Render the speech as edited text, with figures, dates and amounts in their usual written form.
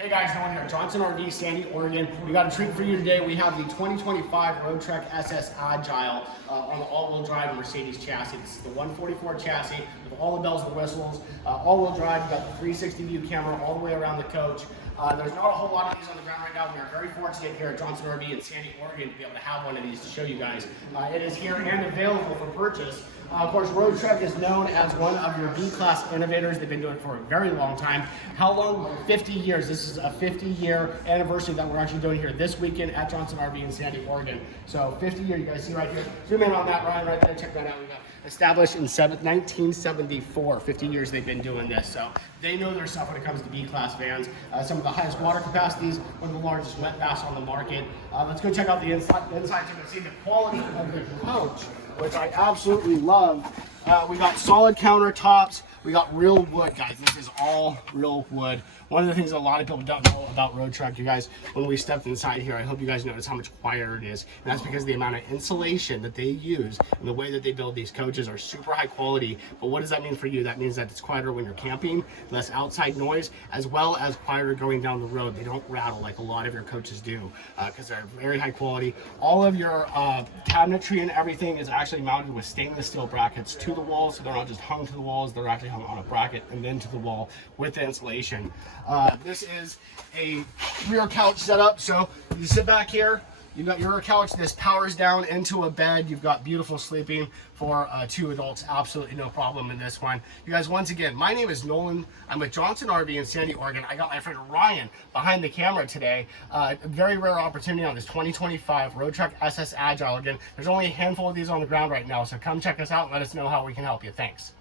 Hey guys, Nolan here, Johnson RV, Sandy, Oregon. We got a treat for you today. We have the 2025 Roadtrek SS Agile on the all-wheel drive Mercedes chassis. This is the 144 chassis with all the bells and whistles. All-wheel drive, you got the 360 view camera all the way around the coach. There's not a whole lot of these on the ground right now. We are very fortunate here at Johnson RV in Sandy, Oregon to be able to have one of these to show you guys. It is here and available for purchase. Of course, Roadtrek is known as one of your B-class innovators. They've been doing it for a very long time. How long? 50 years. This is a 50-year anniversary that we're actually doing here this weekend at Johnson RV in Sandy, Oregon. So 50 years, you guys see right here. Zoom in on that, Ryan, right there. Check that out. We got established in 1974. 50 years they've been doing this. So they know their stuff when it comes to B-class vans. Some of the highest water capacities, one of the largest wet baths on the market. Let's go check out the inside so you can see the quality of the coach, which I absolutely love. We got solid countertops. We got real wood, guys. This is all real wood. One of the things that a lot of people don't know about Roadtrek, you guys, when we stepped inside here, I hope you guys notice how much quieter it is. And that's because the amount of insulation that they use and the way that they build these coaches are super high quality. But what does that mean for you? That means that it's quieter when you're camping, less outside noise, as well as quieter going down the road. They don't rattle like a lot of your coaches do because they're very high quality. All of your cabinetry and everything is actually mounted with stainless steel brackets to the walls, so they're not just hung to the walls, they're actually hung on a bracket and then to the wall with the insulation. This is a rear couch setup, so you sit back here, you've got your rear couch, this powers down into a bed. You've got beautiful sleeping for two adults, absolutely no problem in this one. You guys, once again, my name is Nolan. I'm with Johnson RV in Sandy, Oregon. I got my friend Ryan behind the camera today. A very rare opportunity on this 2025 Roadtrek SS Agile. Again, there's only a handful of these on the ground right now, so come check us out and let us know how we can help you. Thanks.